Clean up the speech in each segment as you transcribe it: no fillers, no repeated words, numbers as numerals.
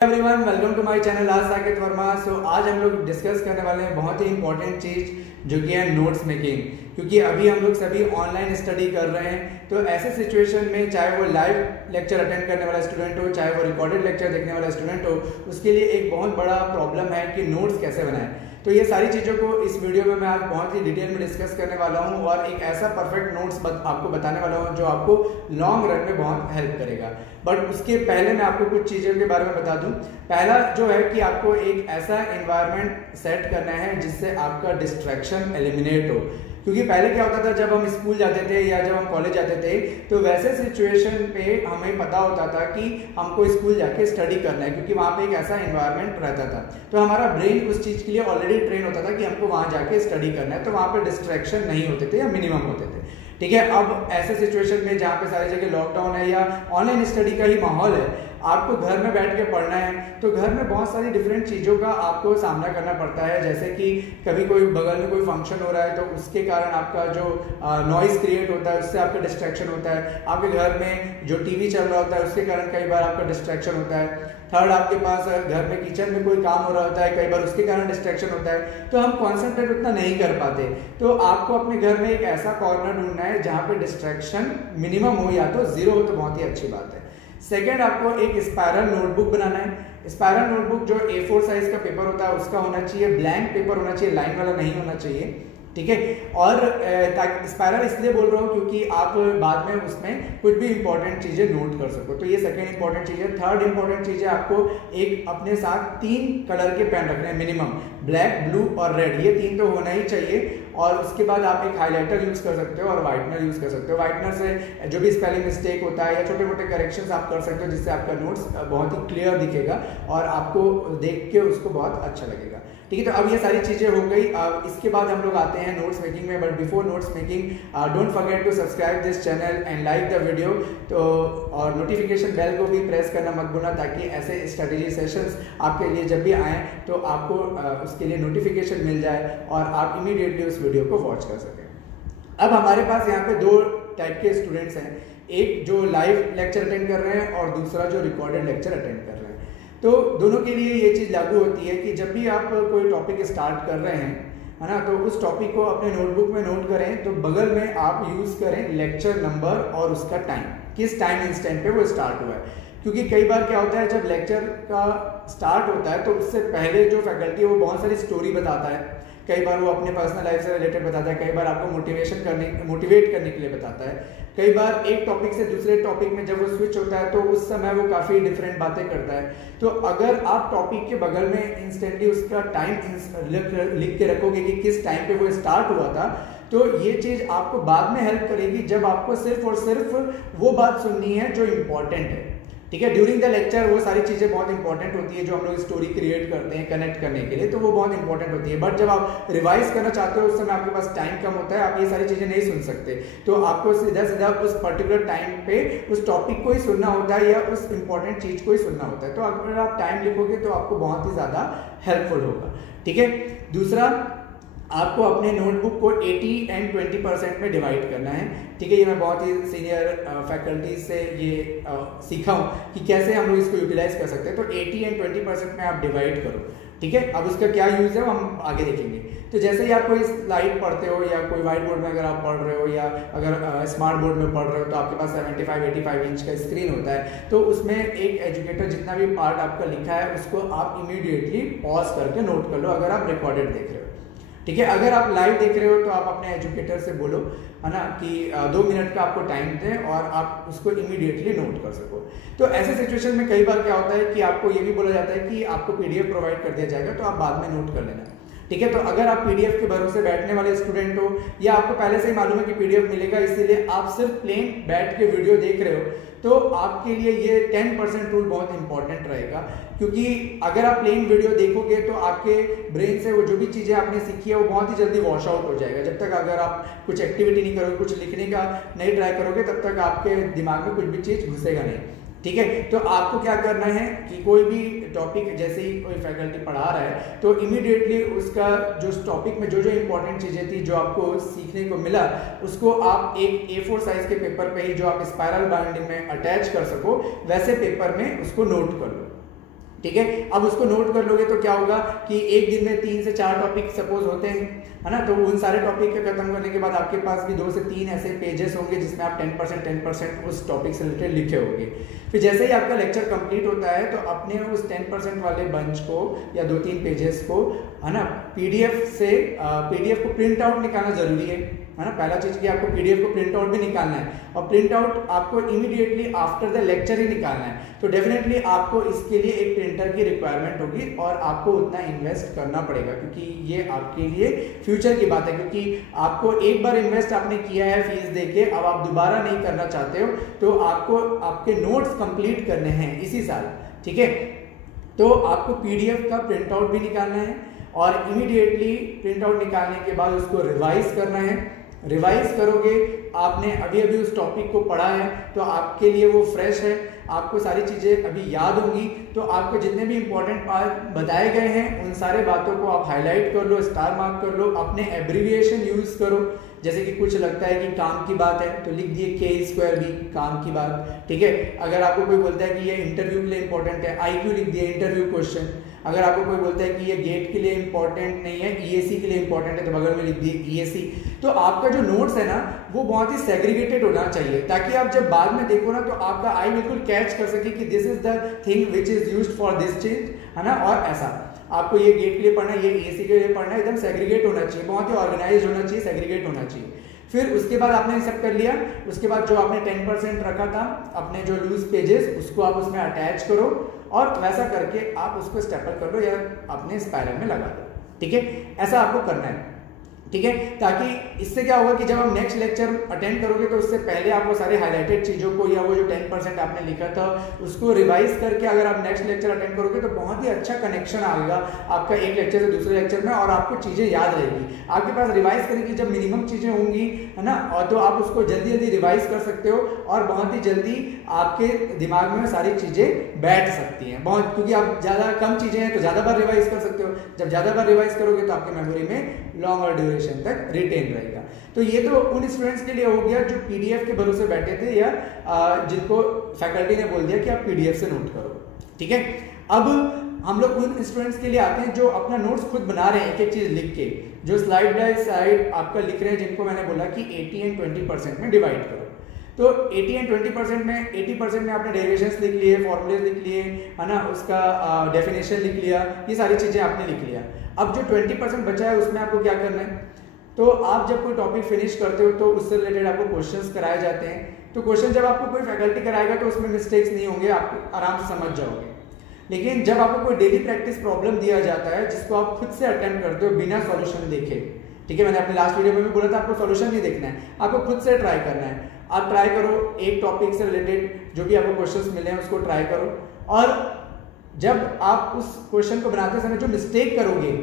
Everyone, welcome to my channel आज साकेत वर्मा। आज हम लोग डिस्कस करने वाले हैं बहुत ही इंपॉर्टेंट चीज जो कि है नोट्स मेकिंग। क्योंकि अभी हम लोग सभी ऑनलाइन स्टडी कर रहे हैं, तो ऐसे सिचुएशन में चाहे वो लाइव लेक्चर अटेंड करने वाला स्टूडेंट हो, चाहे वो रिकॉर्डेड लेक्चर देखने वाला स्टूडेंट हो, उसके लिए एक बहुत बड़ा प्रॉब्लम है कि नोट्स कैसे बनाएं। तो ये सारी चीज़ों को इस वीडियो में मैं आज बहुत ही डिटेल में डिस्कस करने वाला हूँ और एक ऐसा परफेक्ट नोट्स आपको बताने वाला हूँ जो आपको लॉन्ग रन में बहुत हेल्प करेगा। बट उसके पहले मैं आपको कुछ चीज़ों के बारे में बता दूँ। पहला जो है कि आपको एक ऐसा एनवायरनमेंट सेट करना है जिससे आपका डिस्ट्रैक्शन एलिमिनेट हो। क्योंकि पहले क्या होता था, जब हम स्कूल जाते थे या जब हम कॉलेज जाते थे, तो वैसे सिचुएशन पे हमें पता होता था कि हमको स्कूल जाके स्टडी करना है, क्योंकि वहाँ पे एक ऐसा एनवायरनमेंट रहता था। तो हमारा ब्रेन उस चीज़ के लिए ऑलरेडी ट्रेन होता था कि हमको वहाँ जाके स्टडी करना है, तो वहाँ पे डिस्ट्रैक्शन नहीं होते थे या मिनिमम होते थे। ठीक है, अब ऐसे सिचुएशन में जहाँ पे सारी जगह लॉकडाउन है या ऑनलाइन स्टडी का ही माहौल है, आपको घर में बैठ के पढ़ना है, तो घर में बहुत सारी डिफरेंट चीज़ों का आपको सामना करना पड़ता है। जैसे कि कभी कोई बगल में कोई फंक्शन हो रहा है, तो उसके कारण आपका जो नॉइज़ क्रिएट होता है उससे आपका डिस्ट्रैक्शन होता है। आपके घर में जो टीवी चल रहा होता है उसके कारण कई बार आपका डिस्ट्रैक्शन होता है। थर्ड, आपके पास घर में किचन में कोई काम हो रहा होता है, कई बार उसके कारण डिस्ट्रैक्शन होता है, तो हम कॉन्सेंट्रेट उतना नहीं कर पाते। तो आपको अपने घर में एक ऐसा कॉर्नर ढूंढना है जहाँ पे डिस्ट्रैक्शन मिनिमम हो या तो जीरो हो, तो बहुत ही अच्छी बात है। सेकेंड, आपको एक स्पायरल नोटबुक बनाना है। स्पायरल नोटबुक जो A4 साइज का पेपर होता है उसका होना चाहिए, ब्लैंक पेपर होना चाहिए, लाइन वाला नहीं होना चाहिए। ठीक है, और स्पायरल इसलिए बोल रहा हूँ क्योंकि आप बाद में उसमें कुछ भी इंपॉर्टेंट चीजें नोट कर सको। तो ये सेकंड इंपॉर्टेंट चीज है। थर्ड इंपॉर्टेंट चीज है, आपको एक अपने साथ 3 कलर के पेन रखने हैं मिनिमम, ब्लैक, ब्लू और रेड, ये 3 तो होना ही चाहिए। और उसके बाद आप एक हाइलाइटर यूज कर सकते हो और व्हाइटनर यूज कर सकते हो। व्हाइटनर से जो भी स्पेलिंग मिस्टेक होता है या छोटे मोटे करेक्शंस आप कर सकते हो, जिससे आपका नोट्स बहुत ही क्लियर दिखेगा और आपको देख के उसको बहुत अच्छा लगेगा। ठीक है, तो अब ये सारी चीजें हो गई। अब इसके बाद हम लोग आते हैं नोट्स मेकिंग में। But before notes making, don't forget to subscribe this channel and like the video. तो और नोटिफिकेशन बेल को भी प्रेस करना मत भूलना, ताकि ऐसे स्ट्रेटेजी सेशंस आपके लिए जब भी आए तो आपको उसके लिए नोटिफिकेशन मिल जाए और आप इमीडिएटली उस वीडियो को वॉच कर सकें। अब हमारे पास यहाँ पे 2 टाइप के स्टूडेंट्स हैं, एक जो लाइव लेक्चर अटेंड कर रहे हैं और दूसरा जो रिकॉर्डेड लेक्चर अटेंड कर रहे हैं। तो दोनों के लिए ये चीज़ लागू होती है कि जब भी आप कोई टॉपिक स्टार्ट कर रहे हैं, है ना, तो उस टॉपिक को अपने नोटबुक में नोट करें। तो बगल में आप यूज़ करें लेक्चर नंबर और उसका टाइम, किस टाइम इंस्टेंट पे वो स्टार्ट हुआ है। क्योंकि कई बार क्या होता है, जब लेक्चर का स्टार्ट होता है तो उससे पहले जो फैकल्टी है वो बहुत सारी स्टोरी बताता है। कई बार वो अपने पर्सनल लाइफ से रिलेटेड बताता है, कई बार आपको मोटिवेट करने के लिए बताता है। कई बार एक टॉपिक से दूसरे टॉपिक में जब वो स्विच होता है तो उस समय वो काफ़ी डिफरेंट बातें करता है। तो अगर आप टॉपिक के बगल में इंस्टेंटली उसका टाइम लिख के रखोगे कि किस टाइम पे वो स्टार्ट हुआ था, तो ये चीज़ आपको बाद में हेल्प करेगी जब आपको सिर्फ और सिर्फ वो बात सुननी है जो इम्पोर्टेंट है। ठीक है, ड्यूरिंग द लेक्चर वो सारी चीज़ें बहुत इंपॉर्टेंट होती है जो हम लोग स्टोरी क्रिएट करते हैं कनेक्ट करने के लिए, तो वो बहुत इंपॉर्टेंट होती है। बट जब आप रिवाइज करना चाहते हो उस समय आपके पास टाइम कम होता है, आप ये सारी चीज़ें नहीं सुन सकते। तो आपको सीधा सीधा उस पर्टिकुलर टाइम पे उस टॉपिक को ही सुनना होता है या उस इंपॉर्टेंट चीज़ को ही सुनना होता है। तो अगर आप टाइम लिखोगे तो आपको बहुत ही ज़्यादा हेल्पफुल होगा। ठीक है, दूसरा, आपको अपने नोटबुक को 80 एंड 20% में डिवाइड करना है। ठीक है, ये मैं बहुत ही सीनियर फैकल्टी से ये सीखा हूँ कि कैसे हम लोग इसको यूटिलाइज कर सकते हैं। तो 80 एंड 20% में आप डिवाइड करो। ठीक है, अब उसका क्या यूज़ है वो हम आगे देखेंगे। तो जैसे ही आप कोई स्लाइड पढ़ते हो या कोई व्हाइट बोर्ड में अगर आप पढ़ रहे हो या अगर स्मार्ट बोर्ड में पढ़ रहे हो, तो आपके पास 75-85 इंच का स्क्रीन होता है। तो उसमें एक एजुकेटर जितना भी पार्ट आपका लिखा है उसको आप इमीडिएटली पॉज करके नोट कर लो अगर आप रिकॉर्डेड देख रहे हो। ठीक है, अगर आप लाइव देख रहे हो तो आप अपने एजुकेटर से बोलो, है ना, कि 2 मिनट का आपको टाइम दें और आप उसको इमीडिएटली नोट कर सको। तो ऐसे सिचुएशन में कई बार क्या होता है कि आपको ये भी बोला जाता है कि आपको PDF प्रोवाइड कर दिया जाएगा, तो आप बाद में नोट कर लेना। ठीक है, तो अगर आप PDF के भरोसे बैठने वाले स्टूडेंट हो या आपको पहले से ही मालूम है कि PDF मिलेगा, इसीलिए आप सिर्फ प्लेन बैठ के वीडियो देख रहे हो, तो आपके लिए ये 10% रूल बहुत इंपॉर्टेंट रहेगा। क्योंकि अगर आप प्लेन वीडियो देखोगे तो आपके ब्रेन से वो जो भी चीज़ें आपने सीखी है वो बहुत ही जल्दी वॉश आउट हो जाएगा। जब तक अगर आप कुछ एक्टिविटी नहीं करोगे, कुछ लिखने का नहीं ट्राई करोगे, तब तक आपके दिमाग में कुछ भी चीज़ घुसेगा नहीं। ठीक है, तो आपको क्या करना है कि कोई भी टॉपिक जैसे ही कोई फैकल्टी पढ़ा रहा है तो इमीडिएटली उसका जो टॉपिक में जो जो इंपॉर्टेंट चीज़ें थी जो आपको सीखने को मिला उसको आप एक A4 साइज के पेपर पे ही जो आप स्पाइरल बाइंडिंग में अटैच कर सको वैसे पेपर में उसको नोट कर लो। ठीक है। अब उसको नोट कर लोगे तो क्या होगा कि एक दिन में 3 से 4 टॉपिक सपोज होते हैं, है ना, तो उन सारे टॉपिक के खत्म करने के बाद आपके पास भी 2 से 3 ऐसे पेजेस होंगे जिसमें आप 10% उस टॉपिक से रिलेटेड लिखे होंगे। फिर जैसे ही आपका लेक्चर कंप्लीट होता है तो अपने उस 10% वाले बंच को या 2-3 पेजेस को, है ना, पीडीएफ को प्रिंट आउट निकालना जरूरी है ना। पहला चीज कि आपको पीडीएफ को प्रिंट आउट भी निकालना है और प्रिंट आउट आपको इमीडिएटली आफ्टर द लेक्चर ही निकालना है। तो डेफिनेटली आपको इसके लिए एक प्रिंटर की रिक्वायरमेंट होगी और आपको उतना इन्वेस्ट करना पड़ेगा, क्योंकि ये आपके लिए फ्यूचर की बात है। क्योंकि आपको एक बार इन्वेस्ट आपने किया है फीस देके, अब आप दोबारा नहीं करना चाहते हो, तो आपको आपके नोट्स कंप्लीट करने हैं इसी साल, ठीक है। तो आपको पीडीएफ का प्रिंट आउट भी निकालना है और इमीडिएटली प्रिंट आउट निकालने के बाद उसको रिवाइज करना है। रिवाइज करोगे, आपने अभी अभी उस टॉपिक को पढ़ा है तो आपके लिए वो फ्रेश है, आपको सारी चीजें अभी याद होंगी, तो आपको जितने भी इंपॉर्टेंट पार्ट बताए गए हैं उन सारे बातों को आप हाईलाइट कर लो, स्टार मार्क कर लो, अपने एब्रिविएशन यूज करो। जैसे कि कुछ लगता है कि काम की बात है तो लिख दिए K²B, काम की बात, ठीक है। अगर आपको कोई बोलता है कि ये इंटरव्यू के लिए इंपॉर्टेंट है, IQ लिख दिए, इंटरव्यू क्वेश्चन। अगर आपको कोई बोलता है कि ये गेट के लिए इंपॉर्टेंट नहीं है, EAC के लिए इंपॉर्टेंट है, तो बगल में लिख दिए EAC। तो आपका जो नोट्स है ना वो बहुत ही सेग्रीगेटेड होना चाहिए, ताकि आप जब बाद में देखो ना तो आपका आई बिल्कुल कैच कर सके कि this is the thing which is used for this चीज, है ना। और ऐसा आपको ये गेट के लिए पढ़ना है, ये EAC के लिए पढ़ना है, एकदम सेग्रीगेट होना चाहिए, बहुत ही ऑर्गेनाइज होना चाहिए, सेग्रीगेट होना चाहिए। फिर उसके बाद आपने सब कर लिया, उसके बाद जो आपने 10% रखा था अपने जो लूज पेजेस, उसको आप उसमें अटैच करो और वैसा करके आप उसको स्टेपल कर लो या अपने स्पाइरल में लगा दो, ठीक है। ऐसा आपको करना है, ठीक है, ताकि इससे क्या होगा कि जब आप नेक्स्ट लेक्चर अटेंड करोगे तो उससे पहले आप वो सारे हाईलाइटेड चीज़ों को या वो जो 10% आपने लिखा था उसको रिवाइज करके अगर आप नेक्स्ट लेक्चर अटेंड करोगे तो बहुत ही अच्छा कनेक्शन आएगा आपका एक लेक्चर से दूसरे लेक्चर में, और आपको चीज़ें याद रहेगी आपके पास। रिवाइज करने की जब मिनिमम चीज़ें होंगी, है ना, और तो आप उसको जल्दी जल्दी रिवाइज कर सकते हो और बहुत ही जल्दी आपके दिमाग में सारी चीज़ें बैठ सकती हैं बहुत, क्योंकि आप ज़्यादा कम चीज़ें हैं तो ज़्यादा बार रिवाइज कर सकते हो। जब ज़्यादा बार रिवाइज करोगे तो आपकी मेमोरी में लॉन्गर ड्यूरेशन तक रिटेन रहेगा। तो ये तो उन स्टूडेंट्स के लिए हो गया जो पीडीएफ के भरोसे बैठे थे या जिनको फैकल्टी ने बोल दिया कि आप पीडीएफ से नोट करो, ठीक है। अब हम लोग उन स्टूडेंट्स के लिए आते हैं जो अपना नोट्स खुद बना रहे हैं, एक एक चीज लिख के, जो स्लाइड बाय स्लाइड आपका लिख रहे हैं, जिनको मैंने बोला कि 80 और 20% में डिवाइड करो। तो 80 और 20% में 80% में आपने डेरिवेशंस लिख लिए, फॉर्मूले लिख लिए, है ना, उसका डेफिनेशन लिख लिया, ये सारी चीजें आपने लिख लिया। अब जो 20% बचा है उसमें आपको क्या करना है, तो आप जब कोई टॉपिक फिनिश करते हो तो उससे रिलेटेड आपको क्वेश्चंस कराए जाते हैं। तो क्वेश्चन जब आपको कोई फैकल्टी कराएगा तो उसमें मिस्टेक्स नहीं होंगे, आप आराम से समझ जाओगे। लेकिन जब आपको कोई डेली प्रैक्टिस प्रॉब्लम दिया जाता है जिसको आप खुद से अटेम्प्ट करते हो बिना सॉल्यूशन देखे, ठीक है, मैंने अपने लास्ट वीडियो में भी बोला था आपको सॉल्यूशन नहीं देखना है, आपको खुद से ट्राई करना है। आप ट्राई करो, एक टॉपिक से रिलेटेड जो भी आपको क्वेश्चंस मिले हैं उसको ट्राई करो, और जब आप उस क्वेश्चन को बनाते समय जो मिस्टेक करोगे,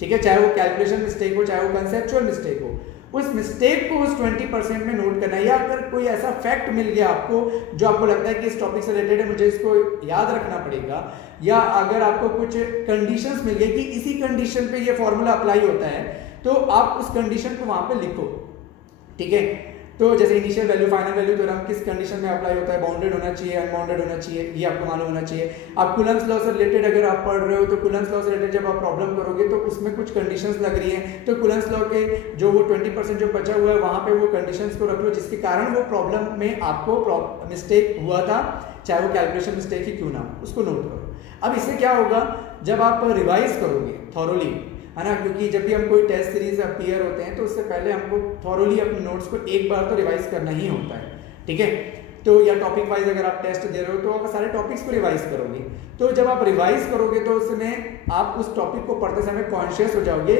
ठीक है, चाहे वो कैलकुलेशन मिस्टेक हो, चाहे वो कंसेप्चुअल मिस्टेक हो, उस मिस्टेक को उस 20% में नोट करना है। या अगर कोई ऐसा फैक्ट मिल गया आपको जो आपको लगता है कि इस टॉपिक से रिलेटेड है, मुझे इसको याद रखना पड़ेगा, या अगर आपको कुछ कंडीशंस मिल गई कि इसी कंडीशन पे ये फॉर्मूला अप्लाई होता है, तो आप उस कंडीशन को वहां पे लिखो, ठीक है। तो जैसे initial value, final value theorem किस कंडीशन में अप्लाई होता है, बाउंडेड होना चाहिए, अनबाउंडेड होना चाहिए, ये आपको मालूम होना चाहिए। आप कूलम्ब्स लॉ से रिलेटेड अगर आप पढ़ रहे हो तो कूलम्ब्स लॉ से रिलेटेड जब आप प्रॉब्लम करोगे तो उसमें कुछ कंडीशंस लग रही हैं, तो कूलम्ब्स लॉ के जो वो 20% जो बचा हुआ है वहां पे वो कंडीशंस को रख लो जिसके कारण वो प्रॉब्लम में आपको मिस्टेक हुआ था, चाहे वो कैलकुलेशन मिस्टेक ही क्यों ना, उसको नोट करो। अब इससे क्या होगा, जब आप रिवाइज करोगे थॉरोली, है ना, क्योंकि जब भी हम कोई टेस्ट सीरीज अपीयर होते हैं तो उससे पहले हमको थॉरोली अपने नोट्स को एक बार तो रिवाइज करना ही होता है, ठीक है। तो या टॉपिक वाइज अगर आप टेस्ट दे रहे हो तो आप सारे टॉपिक्स को रिवाइज करोगे। तो जब आप रिवाइज करोगे तो उसमें आप उस टॉपिक को पढ़ते समय कॉन्शियस हो जाओगे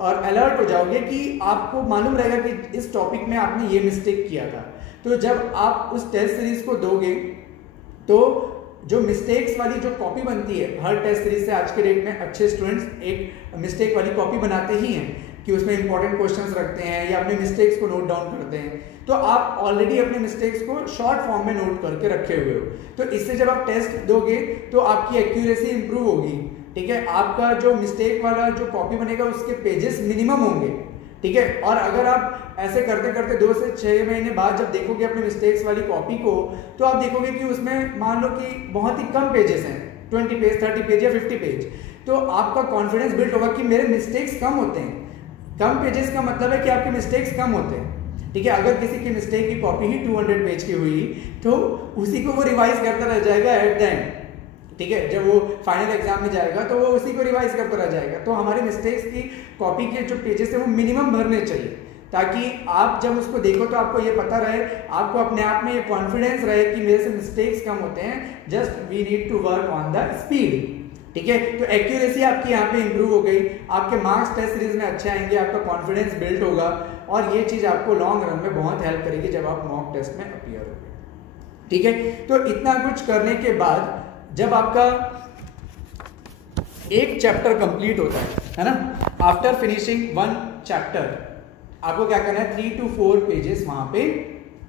और अलर्ट हो जाओगे कि आपको मालूम रहेगा कि इस टॉपिक में आपने ये मिस्टेक किया था। तो जब आप उस टेस्ट सीरीज को दोगे तो जो मिस्टेक्स वाली जो कॉपी बनती है, हर टेस्ट सीरीज से आज के डेट में अच्छे स्टूडेंट्स एक मिस्टेक वाली कॉपी बनाते ही हैं कि उसमें इंपॉर्टेंट क्वेश्चंस रखते हैं या अपने मिस्टेक्स को नोट डाउन करते हैं। तो आप ऑलरेडी अपने मिस्टेक्स को शॉर्ट फॉर्म में नोट करके रखे हुए हो, तो इससे जब आप टेस्ट दोगे तो आपकी एक्यूरेसी इंप्रूव होगी, ठीक है। आपका जो मिस्टेक वाला जो कॉपी बनेगा उसके पेजेस मिनिमम होंगे, ठीक है। और अगर आप ऐसे करते करते 2 से 6 महीने बाद जब देखोगे अपने मिस्टेक्स वाली कॉपी को, तो आप देखोगे कि उसमें मान लो कि बहुत ही कम पेजेस हैं, 20 पेज, 30 पेज या 50 पेज, तो आपका कॉन्फिडेंस बिल्ड होगा कि मेरे मिस्टेक्स कम होते हैं। कम पेजेस का मतलब है कि आपके मिस्टेक्स कम होते हैं, ठीक है। अगर किसी की मिस्टेक की कॉपी ही 200 पेज की हुई तो उसी को वो रिवाइज करता रह जाएगा एट द एंड, ठीक है। जब वो फाइनल एग्जाम में जाएगा तो वो उसी को रिवाइज करता रह जाएगा। तो हमारी मिस्टेक्स की कॉपी के जो पेजेस है वो मिनिमम भरने चाहिए, ताकि आप जब उसको देखो तो आपको ये पता रहे, आपको अपने आप में ये कॉन्फिडेंस रहे कि मेरे से मिस्टेक्स कम होते हैं, just we need to work on the speed, ठीक है। तो एक्यूरेसी आपकी यहाँ पे इंप्रूव हो गई, आपके मार्क्स टेस्ट सीरीज में अच्छे आएंगे, आपका कॉन्फिडेंस बिल्ड होगा और ये चीज आपको लॉन्ग रन में बहुत हेल्प करेगी जब आप मॉक टेस्ट में अपीयर होगे, ठीक है। तो इतना कुछ करने के बाद जब आपका एक चैप्टर कंप्लीट होता है ना, आफ्टर फिनिशिंग 1 चैप्टर आपको क्या करना है, 3 to 4 पेजेस वहां पे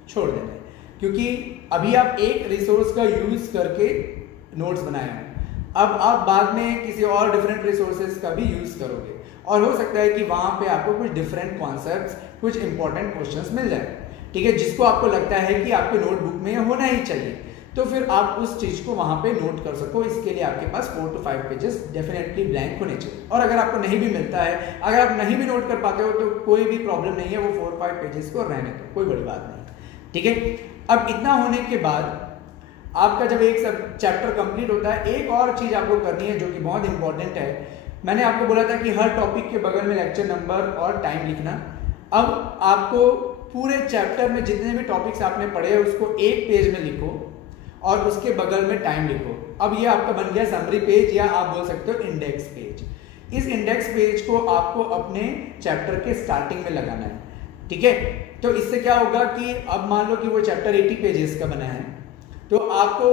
छोड़ देना है, क्योंकि अभी आप एक रिसोर्स का यूज करके नोट्स बनाए हैं। अब आप बाद में किसी और डिफरेंट रिसोर्सेज का भी यूज करोगे और हो सकता है कि वहां पे आपको कुछ डिफरेंट कॉन्सेप्ट्स, कुछ इंपॉर्टेंट क्वेश्चंस मिल जाए, ठीक है, जिसको आपको लगता है कि आपके नोटबुक में होना ही चाहिए, तो फिर आप उस चीज को वहां पे नोट कर सको। इसके लिए आपके पास 4 to 5 पेजेस डेफिनेटली ब्लैंक होने चाहिए। और अगर आपको नहीं भी मिलता है, अगर आप नहीं भी नोट कर पाते हो तो कोई भी प्रॉब्लम नहीं है, वो 4-5 पेजेस को रहने दो, कोई बड़ी बात नहीं, ठीक है। अब इतना होने के बाद आपका जब एक सब चैप्टर कंप्लीट होता है, एक और चीज आपको करनी है जो कि बहुत इंपॉर्टेंट है। मैंने आपको बोला था कि हर टॉपिक के बगल में लेक्चर नंबर और टाइम लिखना। अब आपको पूरे चैप्टर में जितने भी टॉपिक्स आपने पढ़े हैं उसको एक पेज में लिखो और उसके बगल में टाइम लिखो। अब ये आपका बन गया समरी पेज, या आप बोल सकते हो इंडेक्स पेज। इस इंडेक्स पेज को आपको अपने चैप्टर के स्टार्टिंग में लगाना है, ठीक है। तो इससे क्या होगा कि अब मान लो कि वो चैप्टर 80 पेजेस का बना है, तो आपको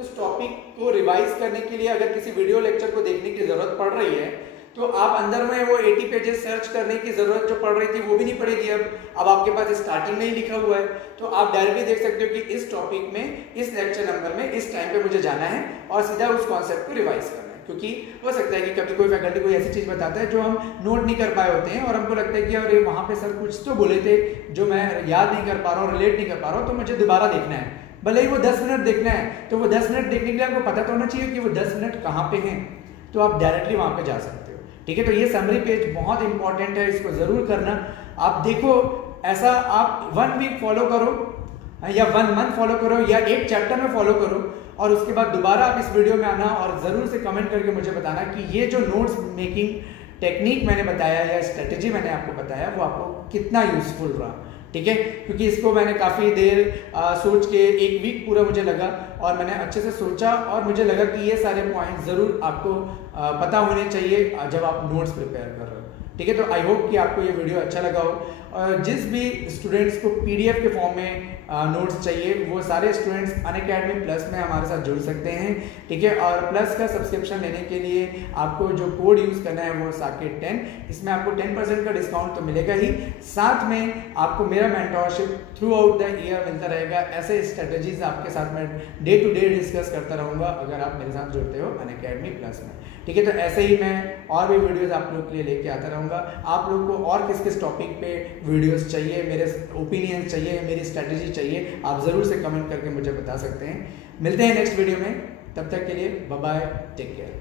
उस टॉपिक को रिवाइज करने के लिए अगर किसी वीडियो लेक्चर को देखने की जरूरत पड़ रही है तो आप अंदर में वो 80 पेजेस सर्च करने की जरूरत जो पड़ रही थी वो भी नहीं पड़ेगी। अब आपके पास स्टार्टिंग में ही लिखा हुआ है, तो आप डायरेक्टली देख सकते हो कि इस टॉपिक में, इस लेक्चर नंबर में, इस टाइम पे मुझे जाना है और सीधा उस कॉन्सेप्ट को रिवाइज करना है। क्योंकि हो सकता है कि कभी कोई फैकल्टी कोई ऐसी चीज बताता है जो हम नोट नहीं कर पाए होते हैं और हमको लगता है कि अरे वहां पे सर कुछ तो बोले थे जो मैं याद नहीं कर पा रहा हूँ, रिलेट नहीं कर पा रहा हूँ, तो मुझे दोबारा देखना है। भले ही वो 10 मिनट देखना है, तो वो 10 मिनट देखने के लिए आपको पता तो होना चाहिए कि वो 10 मिनट कहाँ पे हैं, तो आप डायरेक्टली वहां पे जा सकते हो, ठीक है। तो ये समरी पेज बहुत इंपॉर्टेंट है, इसको जरूर करना। आप देखो, ऐसा आप 1 वीक फॉलो करो या 1 मंथ फॉलो करो या एक चैप्टर में फॉलो करो और उसके बाद दोबारा आप इस वीडियो में आना और जरूर से कमेंट करके मुझे बताना कि ये जो नोट्स मेकिंग टेक्निक मैंने बताया या स्ट्रेटेजी मैंने आपको बताया वो आपको कितना यूजफुल रहा, ठीक है। क्योंकि इसको मैंने काफ़ी देर सोच के, 1 वीक पूरा मुझे लगा और मैंने अच्छे से सोचा और मुझे लगा कि ये सारे पॉइंट ज़रूर आपको पता होने चाहिए जब आप नोट्स प्रिपेयर कर रहे हो, ठीक है। तो आई होप कि आपको ये वीडियो अच्छा लगा हो। जिस भी स्टूडेंट्स को PDF के फॉर्म में नोट्स चाहिए वो सारे स्टूडेंट्स अनअकैडमी प्लस में हमारे साथ जुड़ सकते हैं, ठीक है। और प्लस का सब्सक्रिप्शन लेने के लिए आपको जो कोड यूज़ करना है वो साकेत 10, इसमें आपको 10% का डिस्काउंट तो मिलेगा ही, साथ में आपको मेरा mentorship through out the year मिलता रहेगा। ऐसे स्ट्रेटेजीज आपके साथ मैं डे टू डे डिस्कस करता रहूँगा अगर आप मेरे साथ जुड़ते हो अनअकैडमी प्लस में, ठीक है। तो ऐसे ही मैं और भी वीडियोस आप लोग के लिए लेके आता रहूँगा। आप लोग को और किस किस टॉपिक पे वीडियोस चाहिए, मेरे ओपिनियंस चाहिए, मेरी स्ट्रेटेजी चाहिए, आप ज़रूर से कमेंट करके मुझे बता सकते हैं। मिलते हैं नेक्स्ट वीडियो में, तब तक के लिए बाय बाय, टेक केयर।